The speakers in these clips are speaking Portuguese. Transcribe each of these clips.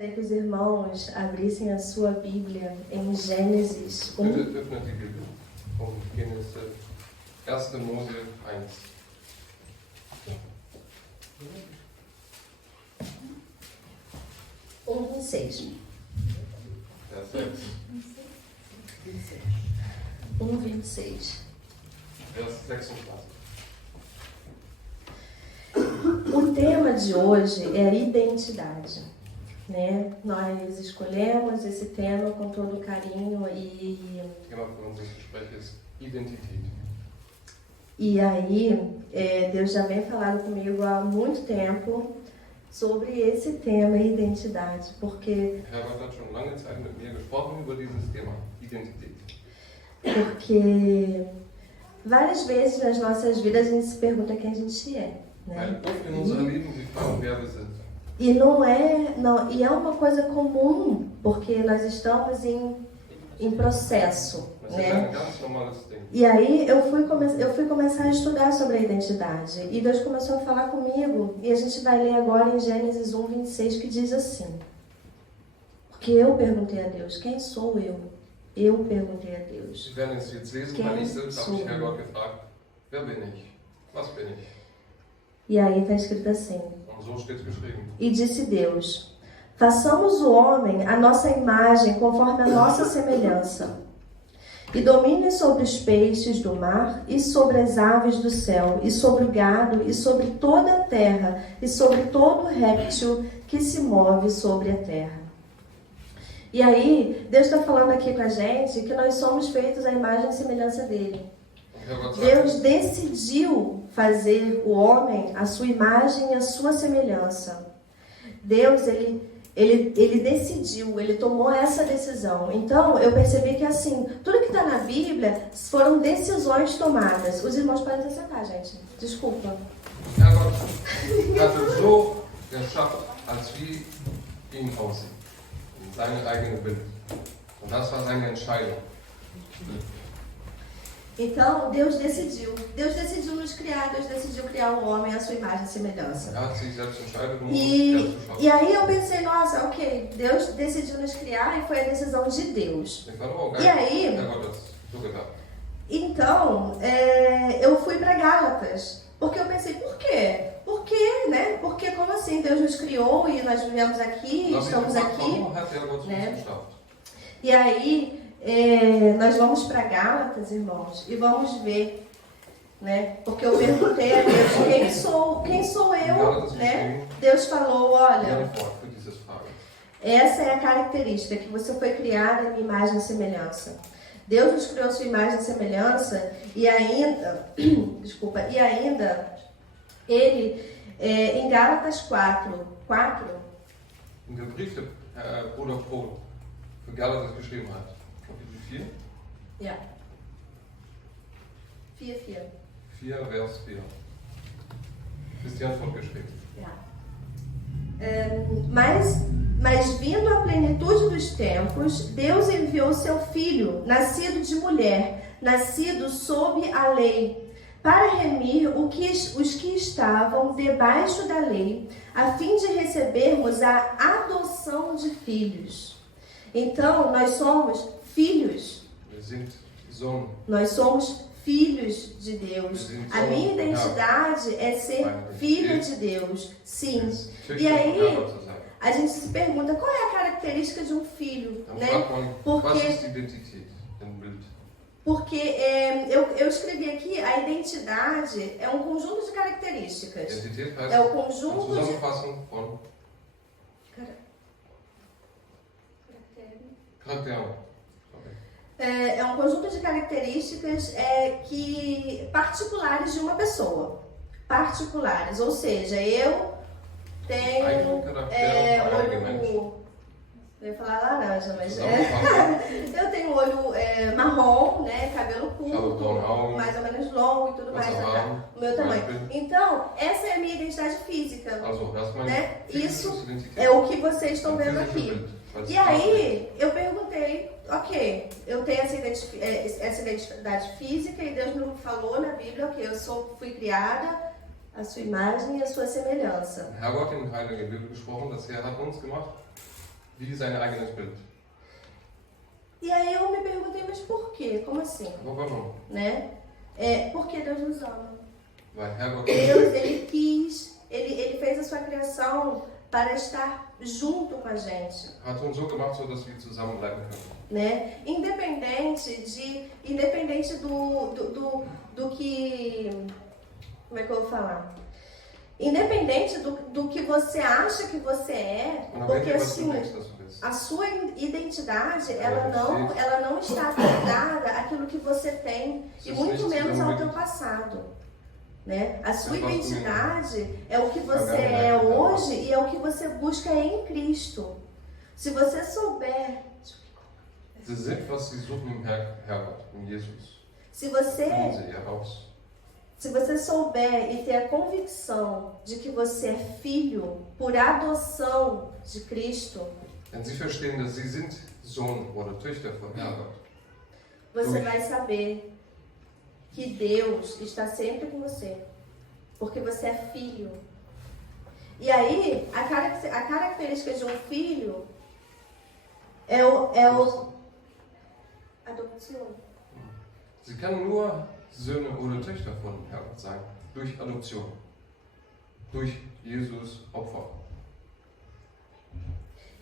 Gostaria que os irmãos abrissem a sua Bíblia em Gênesis 1. Bitte öffnet die Bibel und Genesis 1. Mose 1. Um 26. Vers 6. 1:26. Vers 26. O tema de hoje é a identidade, né? Nós escolhemos esse tema com todo carinho Thema für unser Gespräch ist Identität. e aí Deus já vem falando comigo há muito tempo sobre esse tema, identidade, porque Herr Gott hat schon lange Zeit mit mir gesprochen über dieses Thema, Identität. Várias vezes nas nossas vidas a gente se pergunta quem a gente é, Weil né? oft in unserem Leben wir fragen, wer wir sind. E e é uma coisa comum, porque nós estamos em processo, Das ist né? ein ganz normales Ding. E aí eu fui começar a estudar sobre a identidade, e Deus começou a falar comigo, e a gente vai ler agora em Gênesis 1:26, que diz assim: porque eu perguntei a Deus, quem sou eu? Eu perguntei a Deus. Sie werden es jetzt lesen, weil ich selbst habe mich Herr Gott gefragt, wer bin ich? Was bin ich? E aí está escrito assim: Und so steht es geschrieben. e disse Deus: façamos o homem à nossa imagem, conforme a nossa semelhança, e domine sobre os peixes do mar, e sobre as aves do céu, e sobre o gado, e sobre toda a terra, e sobre todo réptil que se move sobre a terra. E aí, Deus está falando aqui com a gente que nós somos feitos à imagem e semelhança dele. Und Herr Gott Deus sagt, decidiu fazer o homem à sua imagem e à sua semelhança. Deus, ele decidiu, ele tomou essa decisão. Então, eu percebi que assim, tudo que está na Bíblia foram decisões tomadas. Os irmãos podem se sentar, gente. Desculpa. Herr Gott hatte so geschaffen, als wie ihn aussieht. In seine eigene Bild. Und das war seine Entscheidung. Então, Deus decidiu. Deus decidiu nos criar. Deus decidiu criar o homem à sua imagem e semelhança. Er hat sich selbst entscheidet, um uns E herzuschaffen. aí eu pensei, nossa, ok, Deus decidiu nos criar e foi a decisão de Deus. Ich fand, oh, geil. E aí, Herr Gott hat es so gedacht. então, eu fui para Gálatas, porque eu pensei, por quê? Por quê, né? Porque como assim? Deus nos criou e nós vivemos aqui, Da hab ich estamos gefragt, aqui. warum hat Herr Gott uns né? geschaffen? E aí, nós vamos para Gálatas, irmãos, e vamos ver, né? Porque eu perguntei a Deus, quem sou eu, né? Deus falou, olha, Die Antwort für diese Frage. essa é a característica, que você foi criada em imagem e semelhança. Deus nos criou a sua imagem e semelhança e ainda, ele, em Gálatas 4, In dem Brief, der Bruder Paul für Galater geschrieben hat, Kapitel 4, ja, 4, 4, Vers 4, ist die Antwort geschrieben. ja. Mas vindo a plenitude dos tempos, Deus enviou seu Filho, nascido de mulher, nascido sob a lei, para remir os que estavam debaixo da lei, a fim de recebermos a adoção de filhos. Então, nós somos filhos. Wir sind Sohn. Nós somos filhos de Deus. A minha identidade é ser filho de Deus. Sim. Töchter E von aí, Herr Gott zu sein. a gente se pergunta qual é a característica de um filho, Dann né? fragt man, Porque- was ist Identität? Ein Bild. Porque eu escrevi aqui, a identidade é um conjunto de características. Identität heißt É o eine conjunto de... Zusammenfassung von Charakteren. Okay. É um conjunto de características particulares de uma pessoa. Particulares, ou seja, eu tenho Eigene Charaktere von einem Menschen. olho... Eu ia falar laranja, mas... Zusammenfassung, eu tenho olho marrom, né, cabelo curto, braune Augen, mais ou menos longo e tudo mais, weiße Haare, o meu tamanho. Beispiel. Então, essa é a minha identidade física. Also, das ist meine Né? physische Isso Identität. é o que vocês estão Ein vendo physisches aqui. Bild. Weil es E farbig aí, eu perguntei, ok, eu tenho essa identidade física e Deus me falou na Bíblia, ok, fui criada à sua imagem e à sua semelhança. ist. Herr Gott in Heiliger Bibel gesprochen, dass er hat uns gemacht wie sein eigenes Bild. E aí eu me perguntei, mas por quê? Como assim? Aber warum? Né? Porque Deus nos ama. Weil Herrgott Deus, ele fez a sua criação para estar junto com a gente. hat uns so gemacht, so dass wir zusammenbleiben können. Né? Independente do que... Como é que eu vou falar? Independente do que você acha que você é, porque assim, a sua identidade, ela não está atrelada àquilo que você tem, e muito menos ao teu passado. Né? A sua identidade é o que você é hoje e é o que você busca em Cristo. Se você souber... Sie sind, was sie suchen im Herrgott, in Jesus. Se você Finden sie heraus. Se você souber e ter a convicção de que você é filho por adoção de Cristo, Wenn sie verstehen, dass sie sind Sohn oder Töchter von Herrgott, você vai saber que Deus está sempre com você, porque você é filho. E aí, a característica de um filho é o adopção. sie können nur Söhne oder Töchter von Herrgott sein, durch Adoption, durch Jesus Opfer.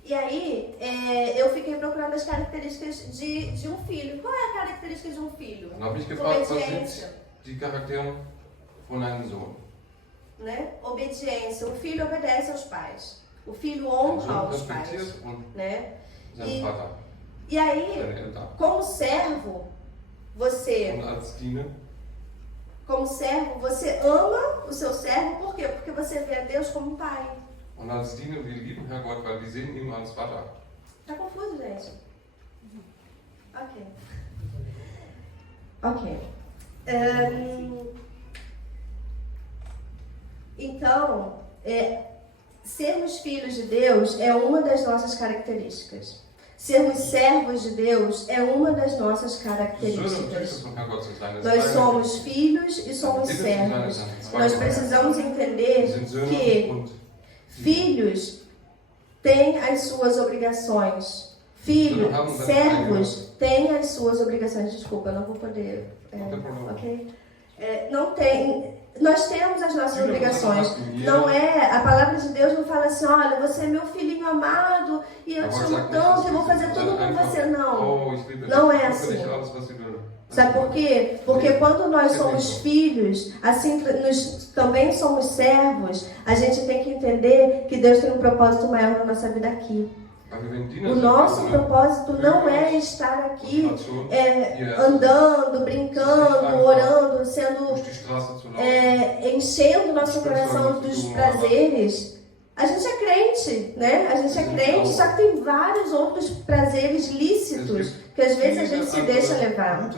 E aí, eu fiquei procurando as características de um filho. Qual é a característica de um filho? Dann habe ich gefragt, was Obediência. sind die Charaktere von einem Sohn? Né? Obediência. O filho obedece aos pais. O filho Ein honra Sohn aos pais. respektiert und Né? seinen Vater, E aí, seine Eltern. como servo, você Und als Diener ama o seu servo. Por quê? Porque você vê a Deus como pai. und als Diener, wir lieben Herrgott, weil wir sehen ihn als Vater. Tá confuso, gente? Ok. Então, sermos filhos de Deus é uma das nossas características. Sermos servos de Deus é uma das nossas Söhne und Töchter características. von Herrgott zu sein, das Nós ist somos filhos e somos servos. Nós precisamos wir entender sind Söhne que und filhos têm as suas obrigações. Filhos, servos têm as suas obrigações. Desculpa, eu não vou poder. Não tem problema. Ok? Não tem. Nós temos as nossas obrigações. Não é. A palavra de Deus não fala assim: olha, você é meu filhinho amado e eu te amo tanto, eu vou fazer tudo por você. Não. Não é assim. Sabe por quê? Porque quando nós somos filhos, assim nós também somos servos, a gente tem que entender que Deus tem um propósito maior na nossa vida aqui. O nosso propósito não é estar aqui andando, brincando, orando, enchendo nosso coração dos prazeres. A gente é crente, né? A gente é crente, só que tem vários outros prazeres lícitos que às vezes a gente se deixa levar.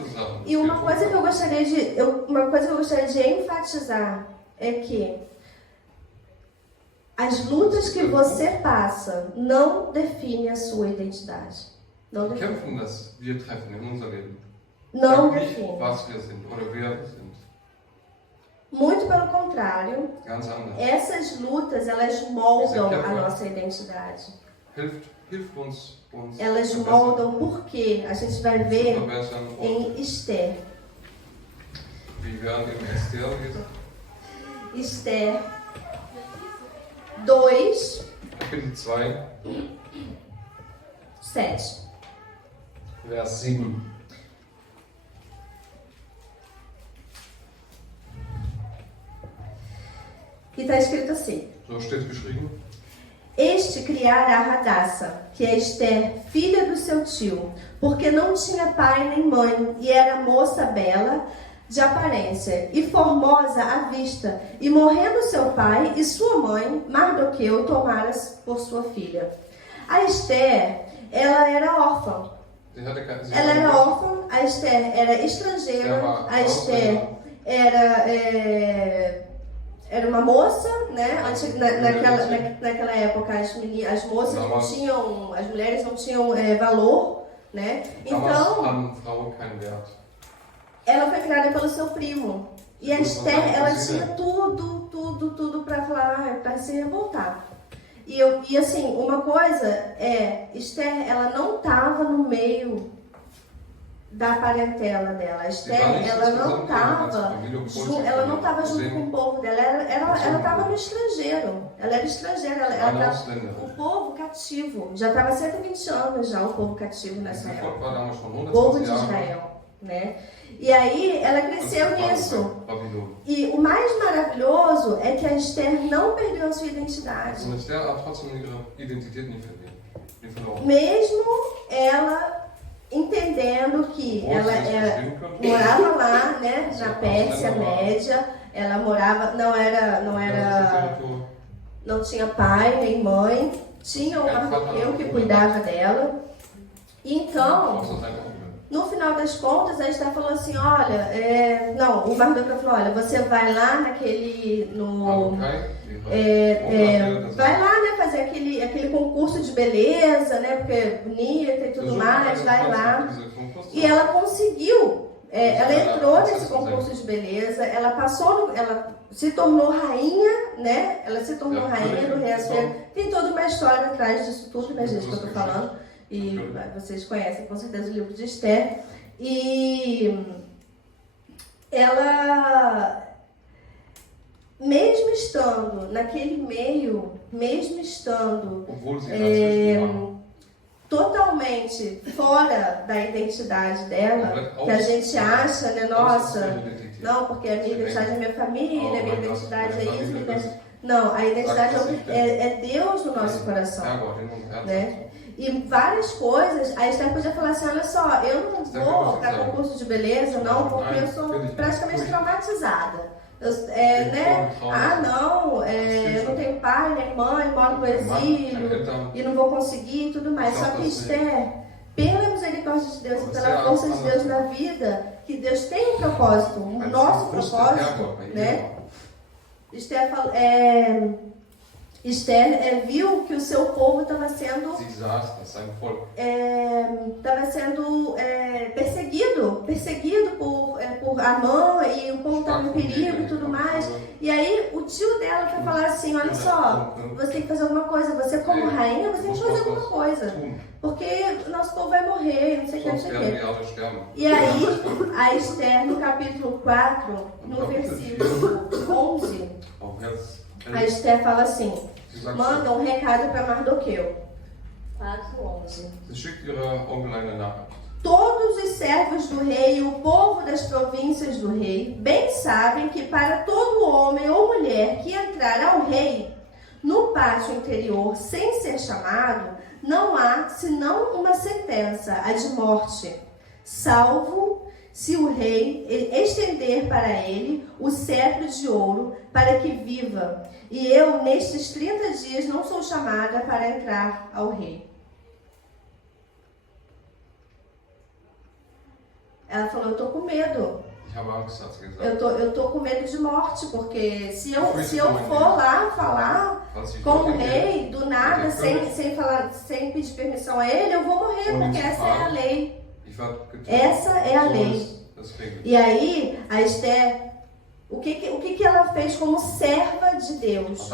E uma coisa que eu gostaria de enfatizar é que as lutas que você passa não definem a sua identidade. Não definem. Kämpfen, das wir treffen in unser Leben. Não Sagt nicht, definem. was wir sind oder wer wir sind. Muito pelo contrário, Ganz anders. essas lutas, elas moldam a nossa identidade. Hilft uns Elas moldam porque a gente vai ver em Esther. Wir werden in Esther lesen. Esther 2, Kapitel 2, 7. Vers 7. Que está escrito assim: So steht geschrieben. Este criara a Radassa, que é Esther, filha do seu tio, porque não tinha pai nem mãe, e era moça bela de aparência, e formosa à vista, e morrendo seu pai e sua mãe, Mardoqueu tomara por sua filha. A Esther, ela era órfã. Ela era órfã, a Esther era estrangeira, a Esther era uma moça, né? Naquela época as moças não tinham, as mulheres não tinham valor, né? Então ela foi criada pelo seu primo. E a Esther, ela tinha tudo para falar, para se revoltar. E assim, uma coisa Esther, ela não estava no meio da parentela dela. Esther, ela não estava junto com o povo dela. Ela estava no estrangeiro. Ela era estrangeira. O povo cativo. Já estava 120 anos já o povo cativo nessa época. O povo de Israel, né? E aí ela cresceu nisso. E o mais maravilhoso é que a Esther não perdeu a sua identidade. Mesmo ela entendendo que ela morava lá, né, na Pérsia Média, ela morava, não tinha pai nem mãe, tinha um Mardoqueu que cuidava dela. Então, no final das contas, a Esther falou assim, olha, o Mardoqueu falou, olha, você vai lá vai lá, né, fazer aquele concurso de beleza, né, porque bonita e tudo mais, vai lá. E ela conseguiu, ela entrou nesse concurso de beleza, ela se tornou rainha, né, ela se tornou rainha do rei Assuero. Tem toda uma história atrás disso tudo, né, gente, que eu tô falando. E vocês conhecem com certeza o livro de Esther. E ela, mesmo estando naquele meio, mesmo estando totalmente fora da identidade dela, que a gente acha, né, nossa, não, porque a minha identidade é minha família, a minha identidade é isso, não, a identidade é Deus no nosso coração, né? E várias coisas, a Esther podia falar assim, olha só, eu não vou para concurso de beleza, não, porque eu sou praticamente traumatizada. Eu não tenho pai nem mãe, moro no exílio e não vou conseguir e tudo mais. Só que Esther, pela misericórdia de Deus e pela força de Deus na vida, que Deus tem um propósito, o nosso propósito, né? Esther viu que o seu povo estava sendo perseguido por Amã, e o povo estava em perigo e tudo mais. E aí o tio dela foi falar assim, olha só, você tem que fazer alguma coisa, você como rainha, você tem que fazer alguma coisa, porque o nosso povo vai morrer, não sei o que, não sei o que. E aí a Esther, no capítulo 4, no versículo 11, a Esther fala assim, manda um recado para Mardoqueu. 4:11. Todos os servos do rei e o povo das províncias do rei bem sabem que para todo homem ou mulher que entrar ao rei no pátio interior sem ser chamado, não há senão uma sentença, a de morte, salvo se o rei estender para ele o cetro de ouro para que viva. E eu, nestes 30 dias, não sou chamada para entrar ao rei. Ela falou, eu tô com medo. Eu tô com medo de morte, porque se eu for lá falar com o rei, do nada, sem pedir permissão a ele, eu vou morrer, porque essa é a lei. Essa é a lei. E aí, a Esther, o que ela fez como serva de Deus?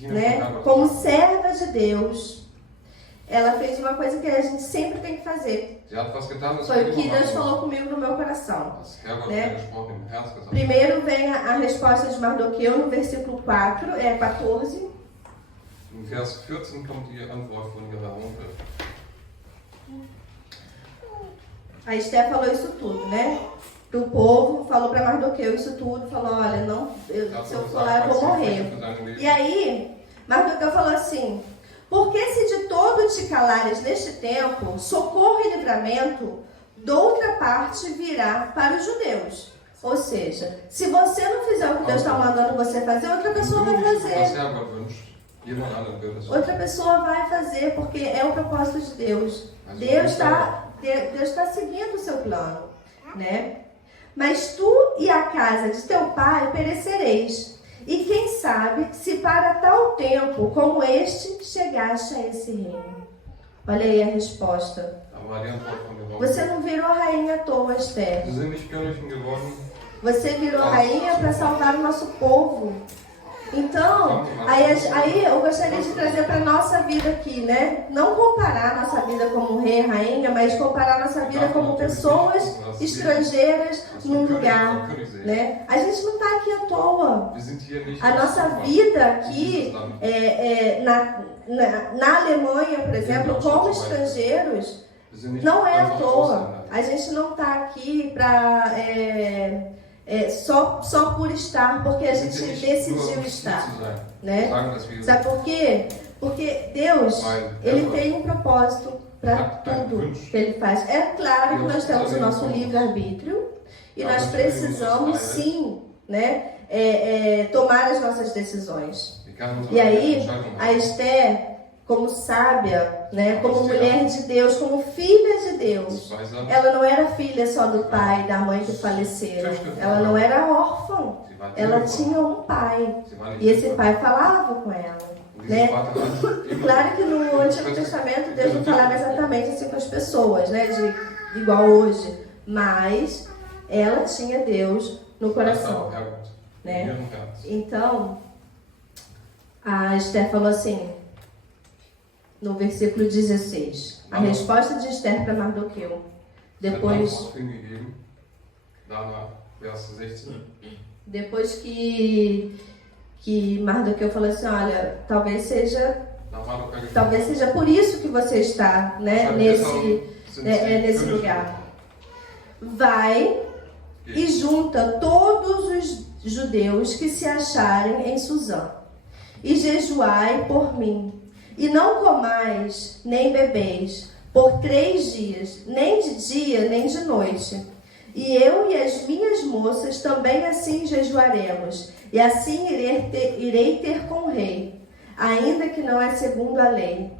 Né? Como serva de Deus, ela fez uma coisa que a gente sempre tem que fazer. Foi o que Deus falou comigo no meu coração. Né? Primeiro vem a resposta de Mardoqueu no versículo 4, 14. No vers 14 kommt die Antwort von ihrer Onkel. A Esther falou isso tudo, né? Pro povo, falou para Mardoqueu isso tudo, falou, olha, se eu for lá eu vou morrer. E aí, Mardoqueu falou assim, porque se de todo te calares neste tempo, socorro e livramento, de outra parte virá para os judeus. Ou seja, se você não fizer o que Deus está mandando você fazer, outra pessoa vai fazer. Outra pessoa vai fazer, porque é o propósito de Deus. Deus está seguindo o seu plano, né? Mas tu e a casa de teu pai perecereis. E quem sabe se para tal tempo como este chegaste a esse reino. Olha aí a resposta. Você não virou rainha à toa, Esther. Você virou rainha para salvar o nosso povo. Então, aí eu gostaria de trazer para a nossa vida aqui, né? Não comparar a nossa vida como rei e rainha, mas comparar a nossa vida como pessoas estrangeiras num lugar, né? A gente não está aqui à toa. A nossa vida aqui, na Alemanha, por exemplo, como estrangeiros, não é à toa. A gente não está aqui para... só por estar, porque a gente decidiu estar, né? Sabe por quê? Porque Deus, Ele tem um propósito para tudo que Ele faz. É claro que nós temos o nosso livre-arbítrio e nós precisamos sim, né, tomar as nossas decisões. E aí, a Esther, como sábia, né, como mulher de Deus, como filha de Deus, ela não era filha só do pai e da mãe que faleceram. Ela não era órfã. Ela tinha um pai. E esse pai falava com ela, né? Claro que no Antigo Testamento Deus não falava exatamente assim com as pessoas, né, igual hoje. Mas ela tinha Deus no coração, né? Então, a Esther falou assim, no versículo 16, a resposta de Esther para Mardoqueu. Depois que Mardoqueu falou assim, olha, talvez seja por isso que você está, né, nesse lugar. Vai e junta todos os judeus que se acharem em Suzã, e jejuai por mim. E não comais, nem bebeis, por 3 dias, nem de dia, nem de noite. E eu e as minhas moças também assim jejuaremos, e assim irei ter com o rei, ainda que não é segundo a lei,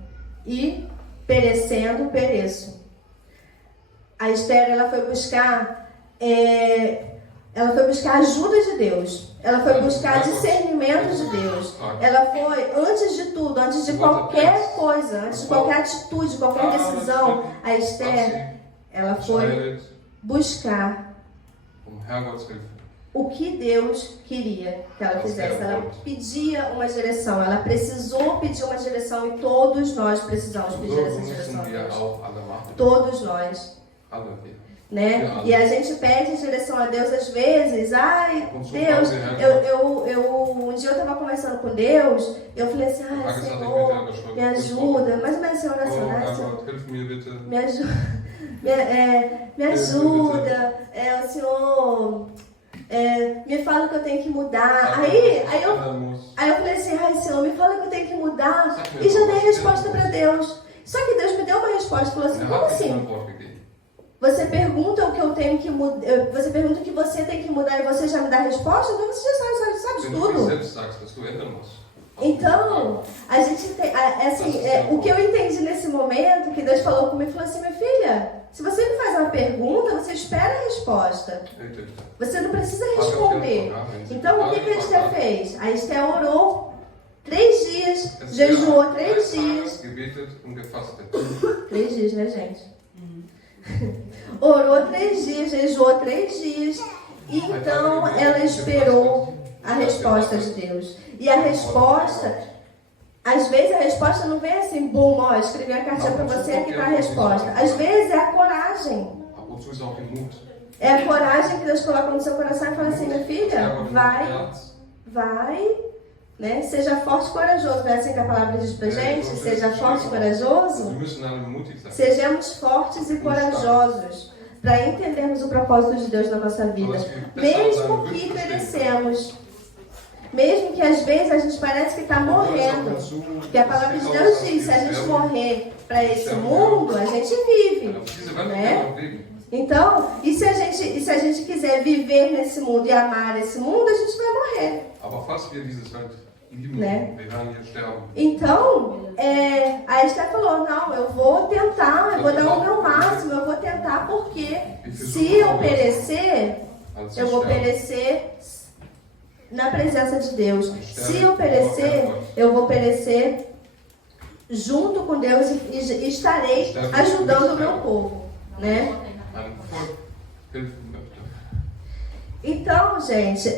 e perecendo, pereço. A Esther, ela foi buscar ajuda de Deus. Ela foi buscar discernimento de Deus. Ela foi, antes de tudo, antes de qualquer coisa, antes de qualquer atitude, qualquer decisão, a Esther, ela foi buscar o que Deus queria que ela fizesse. Ela pedia uma direção, ela precisou pedir uma direção e todos nós precisamos pedir essa direção a Deus. Todos nós. Né? E a gente pede direção a Deus às vezes. Ai, Deus, um dia eu estava conversando com Deus, eu falei assim, ai, Senhor, me ajuda, mais ou menos assim, oracional, me ajuda, me ajuda, o Senhor, me fala que eu tenho que mudar. Aí eu falei assim, ai, Senhor, me fala que eu tenho que mudar, e já dei a resposta para Deus. Só que Deus me deu uma resposta, falou assim, como assim? Você pergunta o que eu tenho que mudar, você pergunta o que você tem que mudar e você já me dá a resposta? Então você já sabe tudo. Então, a gente tem, o que eu entendi nesse momento, que Deus falou comigo, falou assim, minha filha, se você me faz uma pergunta, você espera a resposta. Você não precisa responder. Então, o que a Esther fez? A Esther orou 3 dias, jejuou 3 dias. 3 dias, né, gente? Orou 3 dias, jejuou 3 dias, e então ela esperou a resposta de Deus. E a resposta, às vezes a resposta não vem assim, bum, ó, escrevi a cartinha para você, aqui está a resposta. Às vezes é a coragem. É a coragem que Deus coloca no seu coração e fala assim, minha filha, vai, né? Seja forte e corajoso. Não é assim que a palavra diz pra gente? Seja forte e corajoso. Sejamos fortes e corajosos para entendermos o propósito de Deus na nossa vida. Mesmo que perecemos, mesmo que às vezes a gente parece que está morrendo, porque a palavra de Deus diz, se a gente morrer para esse mundo, a gente vive, né? Então, e se a gente quiser viver nesse mundo e amar esse mundo, a gente vai morrer. Né? Então, a Esther falou, não, eu vou tentar, eu vou dar o meu máximo, eu vou tentar, porque se eu perecer, eu vou perecer na presença de Deus. Se eu perecer, eu vou perecer junto com Deus e estarei ajudando o meu povo, né? Então, gente,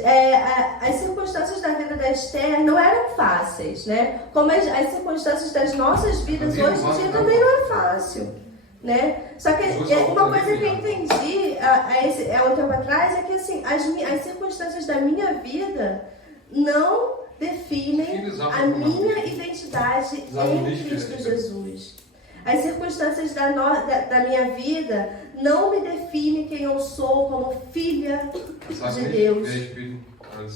as circunstâncias da vida da Esther não eram fáceis, né? Como as circunstâncias das nossas vidas hoje em dia também não é fácil, né? Só que uma coisa que eu entendi há um tempo atrás é que assim, as circunstâncias da minha vida não definem a minha identidade em Cristo Jesus. As circunstâncias da minha vida não me definem quem eu sou como filha de Deus.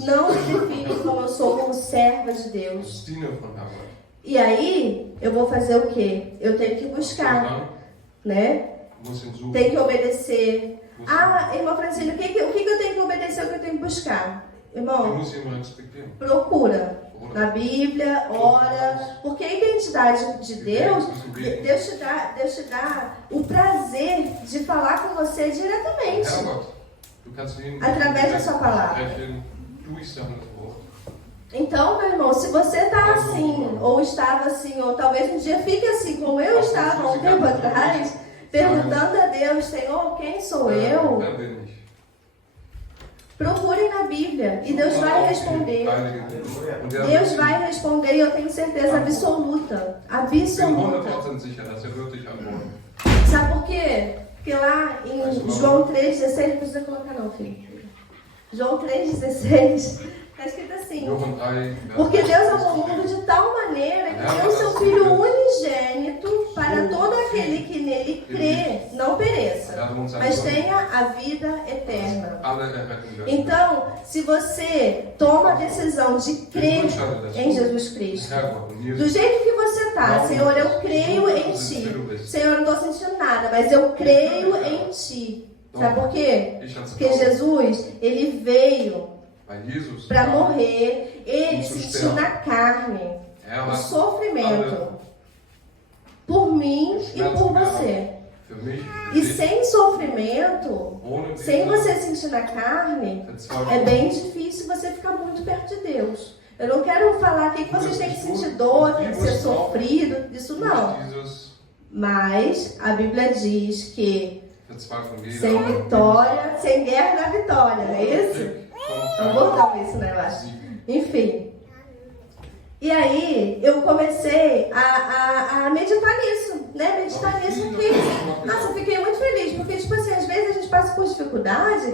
Não me definem como eu sou como serva de Deus. E aí, eu vou fazer o quê? Eu tenho que buscar, né? Tenho que obedecer. Ah, irmã Francine, o que eu tenho que obedecer, o que eu tenho que buscar? Irmão, procura na Bíblia, ora, porque a identidade de Deus te dá o prazer de falar com você diretamente, através da sua palavra. Então, meu irmão, se você está assim, ou estava assim, ou talvez um dia fique assim, como eu estava há um tempo atrás, perguntando a Deus, Senhor, quem sou eu? Procurem na Bíblia e Deus vai responder. Deus vai responder e eu tenho certeza absoluta. Absoluta. Sabe por quê? Porque lá em João 3,16, não precisa colocar não, filho. João 3,16, está escrito assim: porque Deus amou o mundo de tal maneira que deu seu Filho unigênito para todo aquele que nele crê, não pereça, mas tenha a vida eterna. Então, se você toma a decisão de crer em Jesus Cristo, do jeito que você está, Senhor, eu creio em Ti. Senhor, eu não estou sentindo nada, mas eu creio em Ti. Sabe por quê? Porque Jesus, Ele veio para morrer, Ele sentiu na carne o sofrimento por mim e por você. E sem sofrimento, sem você sentir na carne, é bem difícil você ficar muito perto de Deus. Eu não quero falar aqui que vocês têm que sentir dor, tem que ser sofrido, isso não. Mas a Bíblia diz que sem vitória, sem guerra na vitória, não é isso? Vamos voltar com isso, né, eu acho. Enfim. E aí, eu comecei a meditar nisso, né? Meditar nisso que... Nossa, eu fiquei muito feliz, porque, tipo assim, às vezes a gente passa por dificuldade...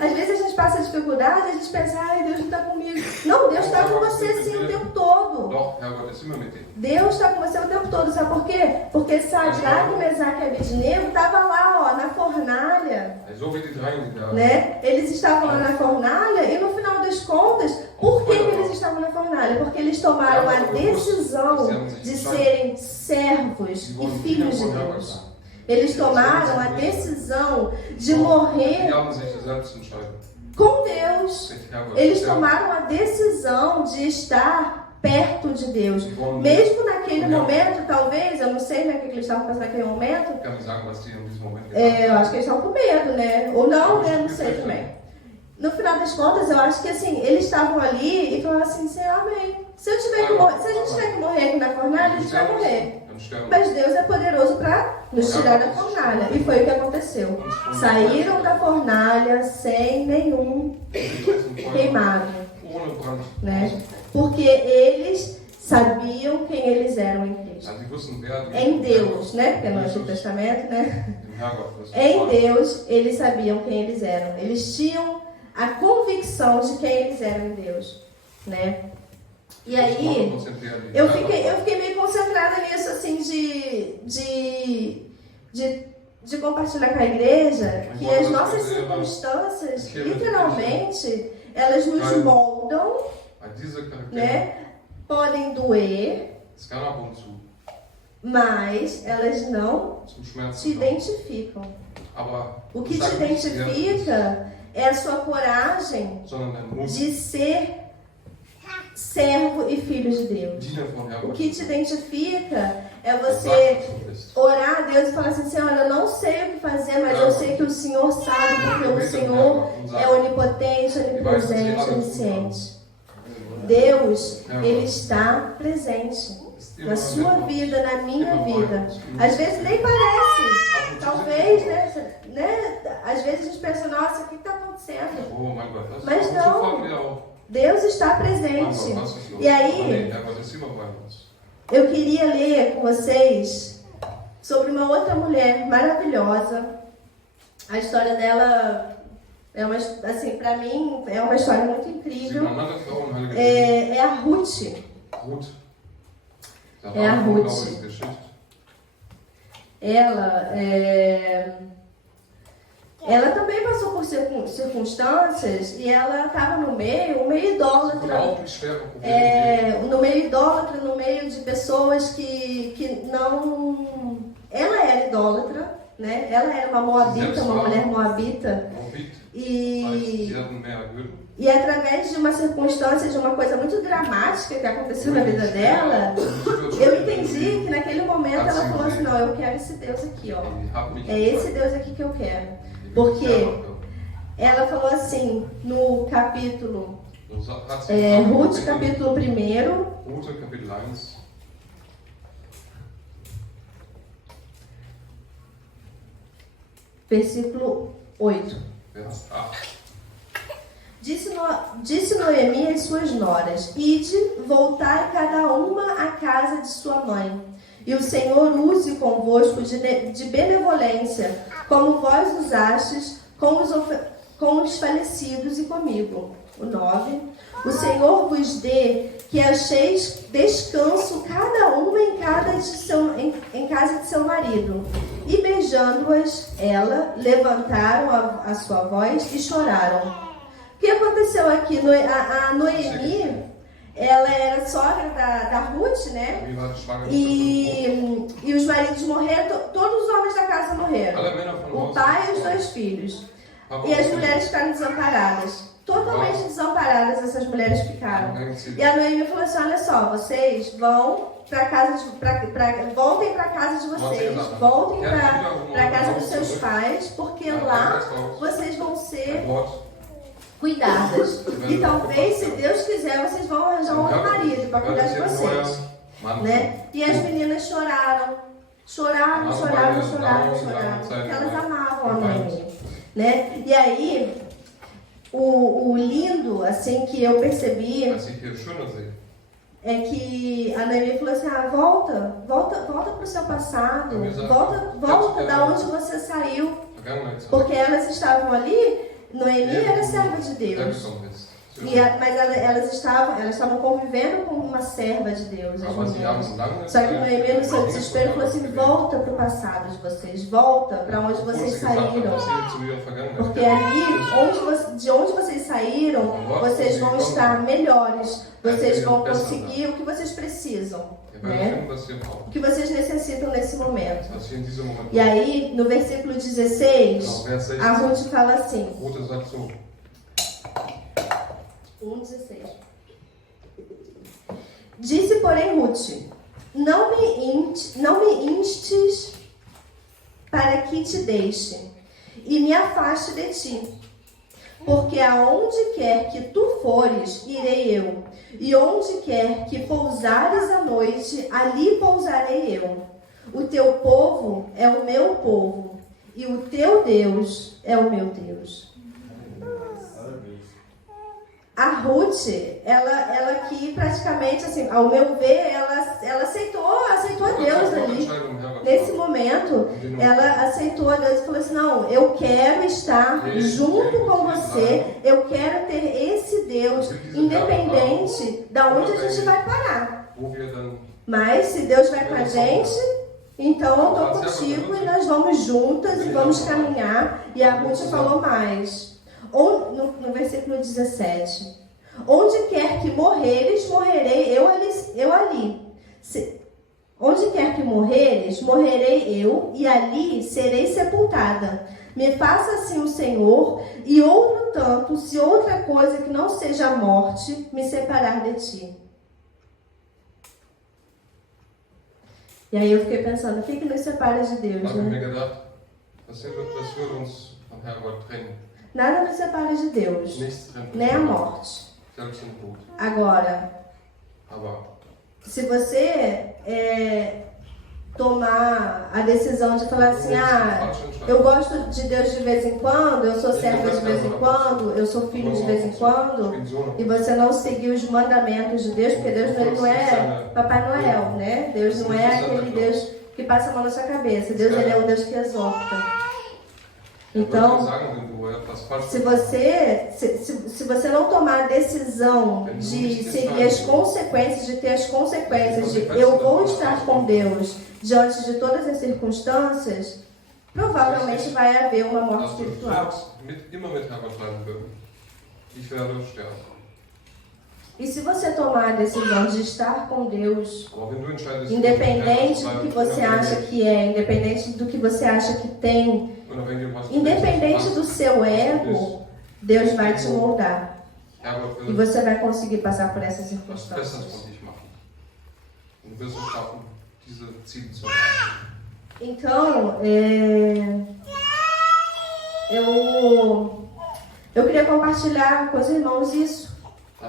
Às vezes a gente passa dificuldade e a gente pensa, ai, Deus não está comigo. Não, Deus está com você sim o tempo todo. Deus está com você o tempo todo, sabe por quê? Porque Sadraque, Mesaque e Abednego estavam lá, ó, na fornalha. Né? Eles estavam lá na fornalha e no final das contas, por que eles estavam na fornalha? Porque eles tomaram a decisão de serem servos e filhos de Deus. Eles tomaram a decisão de morrer com Deus. Eles tomaram a decisão de estar perto de Deus. Mesmo naquele momento, talvez, eu não sei, né, o que eles estavam fazendo naquele momento. Eu acho que eles estavam com medo, né? Ou não, né? Não sei também. No final das contas, eu acho que assim, eles estavam ali e falaram assim, Senhor, amém. Se a gente tiver que morrer aqui na fornalha, a gente vai morrer. Mas Deus é poderoso para nos tirar da fornalha. E foi o que aconteceu. Saíram da fornalha sem nenhum queimado. Né? Porque eles sabiam quem eles eram em Cristo. Em Deus, né? Porque no Antigo Testamento, né? Em Deus, eles sabiam quem eles eram. Eles tinham a convicção de quem eles eram em Deus. Né? E aí, eu fiquei meio concentrada nisso, assim, de compartilhar com a igreja que as nossas circunstâncias, literalmente, elas nos moldam, né? Podem doer, mas elas não te identificam. O que te identifica é a sua coragem de ser servo e filho de Deus. O que te identifica é você orar a Deus e falar assim, Senhor, eu não sei o que fazer, mas eu sei que o Senhor sabe, porque o Senhor é onipotente, onipresente, onisciente. Deus, Ele está presente. immer na sua mit uns. vida, na minha Immer bei vida. uns. Immer Às vezes nem parece. Ab und zu Talvez, sind wir bei né? Às vezes a gente pensa, nossa, o que está acontecendo? uns. Oh mein Gott, das Mas ab und zu não. fragen wir auch. Deus está Mein presente. Gott, was ist los? E Aber aí, nee, Herrgott ist immer bei uns. eu queria ler com vocês sobre uma outra mulher maravilhosa. A história dela é uma, assim, para mim, é uma história muito incrível. Sieht man eine andere Frau im Heiligen Leben? É a Ruth. Ruth. Da Ja, war Ruth. Glaubensgeschichte. Ela também passou por circunstâncias e ela estava no meio Wurde idólatra. auch mit schweren Problemen No meio idólatra, no meio de pessoas que não... Ela era idólatra, né? Ela era uma moabita, uma mulher moabita. Moabit. Heißt, E, sie hatten mehr Götter. e através de uma circunstância, de uma coisa muito dramática que aconteceu na vida dela, eu entendi que naquele momento ela falou assim, não, eu quero esse Deus aqui, ó. É esse Deus aqui que eu quero. Porque ela falou assim, no capítulo, Ruth, capítulo 1, Ruth, Kapitel 1, versículo 8. Vers 8. Disse Noemi às suas noras, ide, voltai cada uma à casa de sua mãe, e o Senhor use convosco de benevolência, como vós usastes com os falecidos e comigo. O 9. O Senhor vos dê que acheis descanso cada uma em casa de seu marido. E beijando-as, levantaram a sua voz e choraram. O que aconteceu aqui? A Noemi, ela era sogra da Ruth, né? E os maridos morreram, todos os homens da casa morreram. O pai e os 2 filhos. E as mulheres ficaram desamparadas. Totalmente desamparadas essas mulheres ficaram. E a Noemi falou assim, olha só, vocês vão voltem para casa de vocês, voltem para casa dos seus pais, porque lá vocês vão ser cuidadas. E talvez, se Deus quiser, vocês vão arranjar um outro marido para cuidar de vocês. Né? E as meninas choraram, porque elas amavam a Noemi. Né? E aí, o lindo, assim, que eu percebi é que a Noemi falou assim, volta para o seu passado, volta da onde você saiu, porque elas estavam ali. Noemi era serva de Deus, mas elas estavam convivendo com uma serva de Deus, as mulheres. Só que Noemi, no seu desespero, falou assim, volta para o passado de vocês, volta para onde vocês saíram, porque ali, de onde vocês saíram, vocês vão estar melhores, vocês vão conseguir o que vocês precisam. Né? O que vocês necessitam nesse momento. E aí, no versículo 16, a Ruth fala assim, 1:16. Disse, porém, Ruth, não me instes para que te deixe e me afaste de ti, porque aonde quer que tu fores, irei eu, e onde quer que pousares à noite, ali pousarei eu. O teu povo é o meu povo, e o teu Deus é o meu Deus. A Ruth, ela que praticamente, assim, ao meu ver, ela aceitou Deus ali. Nesse momento, ela aceitou a Deus e falou assim, não, eu quero estar junto com você, eu quero ter esse Deus, independente de onde a gente vai parar. Mas se Deus vai com a gente, então eu estou contigo e nós vamos juntas e vamos caminhar. E a Ruth falou mais. No versículo 17, onde quer que morreres, morrerei eu ali. Onde quer que morreres, morrerei eu, e ali serei sepultada. Me faça assim o Senhor, e outro tanto, se outra coisa que não seja a morte, me separar de ti. E aí eu fiquei pensando, o que nos separa de Deus, né? Nada nos separa de Deus, nem a morte. Agora, se você tomar a decisão de falar assim, eu gosto de Deus de vez em quando, eu sou servo de vez em quando, eu sou filho de vez em quando, e você não seguir os mandamentos de Deus, porque Deus ele não é Papai Noel, né? Deus não é aquele Deus que passa a mão na sua cabeça. Deus ele é o Deus que exorta. Então, se você não tomar a decisão de seguir as consequências, de ter as consequências de eu vou estar com Deus diante de todas as circunstâncias, provavelmente vai haver uma morte espiritual. E se você tomar a decisão de estar com Deus, independente do que você acha que é, independente do que você acha que tem, independente do seu ego, Deus vai te moldar. E você vai conseguir passar por essas circunstâncias. Então, eu queria compartilhar com os irmãos isso. A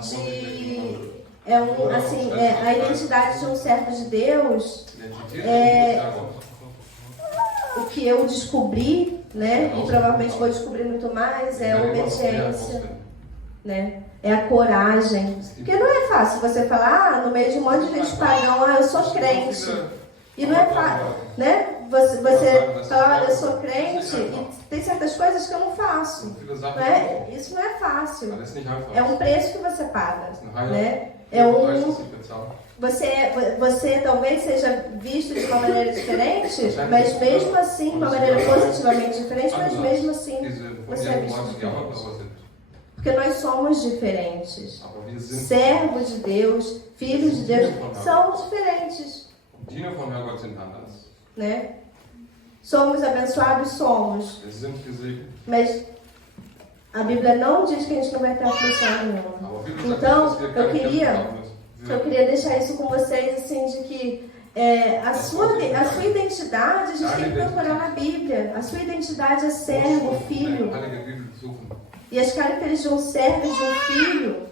identidade de um servo de Deus o que eu descobri, né, e provavelmente vou descobrir muito mais, é a obediência, né, é a coragem. Porque não é fácil você falar, no meio de um monte de gente pagão, eu sou crente. E não é fácil, né? Você fala, eu sou crente e tem certas coisas que eu não faço. Né? Isso não é fácil. É um preço que você paga, né? Você talvez seja visto de uma maneira diferente, mas mesmo assim, de uma maneira positivamente diferente, mas mesmo assim, você é visto diferente. Porque nós somos diferentes. Servos de Deus, filhos de Deus, somos diferentes. Né? Somos abençoados, somos. Mas a Bíblia não diz que a gente não vai ter aflição nenhuma. Então, eu queria deixar isso com vocês, assim, de que a sua identidade a gente tem que procurar na Bíblia. A sua identidade é servo, filho. E as características de um servo e de um filho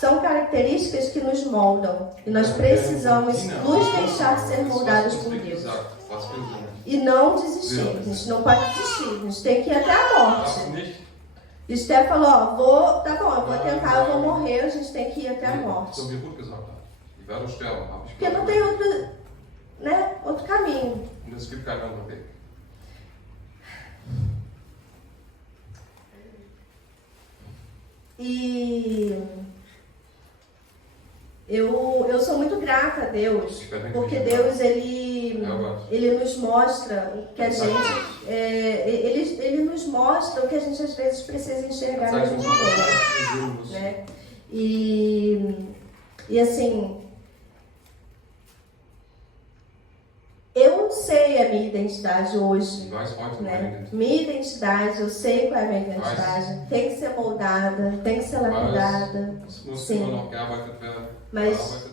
são características que nos moldam. E nós precisamos nos deixar ser moldados por Deus. E não desistir. A gente não pode desistir. A gente tem que ir até a morte. E Esther falou, tá bom, eu vou tentar, eu vou morrer, a gente tem que ir até a morte. Porque não tem outro caminho. E eu sou muito grata a Deus, porque Deus ele nos mostra o que a gente ele nos mostra o que a gente às vezes precisa enxergar na vida toda, né? E assim, eu sei a minha identidade hoje, né? Minha identidade, eu sei qual é a minha identidade. Tem que ser moldada, tem que ser lapidada, sim. Mas